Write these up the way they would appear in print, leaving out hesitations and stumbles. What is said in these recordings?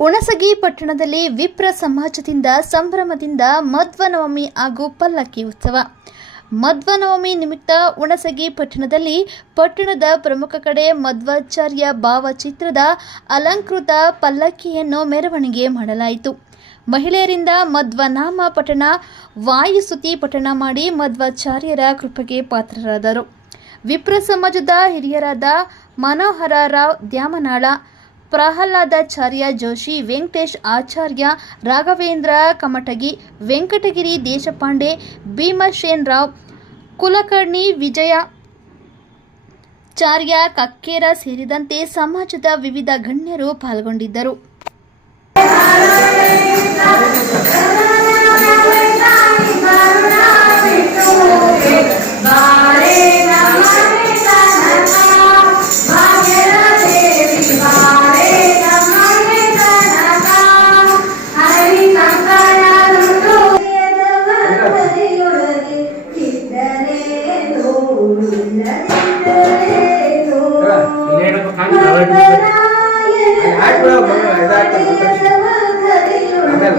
ಹುಣಸಗಿ ಪಟ್ಟಣದಲ್ಲಿ ವಿಪ್ರ ಸಮಾಜದಿಂದ ಸಂಭ್ರಮದಿಂದ ಮಧ್ವನವಮಿ ಹಾಗೂ ಪಲ್ಲಕ್ಕಿ ಉತ್ಸವ. ಮಧ್ವನವಮಿ ನಿಮಿತ್ತ ಹುಣಸಗಿ ಪಟ್ಟಣದಲ್ಲಿ ಪಟ್ಟಣದ ಪ್ರಮುಖ ಕಡೆ ಮಧ್ವಾಚಾರ್ಯ ಭಾವಚಿತ್ರದ ಅಲಂಕೃತ ಪಲ್ಲಕ್ಕಿಯನ್ನು ಮೆರವಣಿಗೆ ಮಾಡಲಾಯಿತು. ಮಹಿಳೆಯರಿಂದ ಮಧ್ವನಾಮ ಪಠಣ, ವಾಯುಸ್ತುತಿ ಪಠಣ ಮಾಡಿ ಮಧ್ವಾಚಾರ್ಯರ ಕೃಪೆಗೆ ಪಾತ್ರರಾದರು. ವಿಪ್ರ ಸಮಾಜದ ಹಿರಿಯರಾದ ಮನೋಹರ ರಾವ್ ದ್ಯಾಮನಾಳ, ಪ್ರಹ್ಲಾದಾಚಾರ್ಯ ಜೋಶಿ, ವೆಂಕಟೇಶ್ ಆಚಾರ್ಯ, ರಾಘವೇಂದ್ರ ಕಮಟಗಿ, ವೆಂಕಟಗಿರಿ ದೇಶಪಾಂಡೆ, ಭೀಮಸೇನ್ ರಾವ್, ಕುಲಕರ್ಣಿ ವಿಜಯಾಚಾರ್ಯ ಕಕ್ಕೇರ ಸೇರಿದಂತೆ ಸಮಾಜದ ವಿವಿಧ ಗಣ್ಯರು ಪಾಲ್ಗೊಂಡಿದ್ದರು.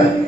I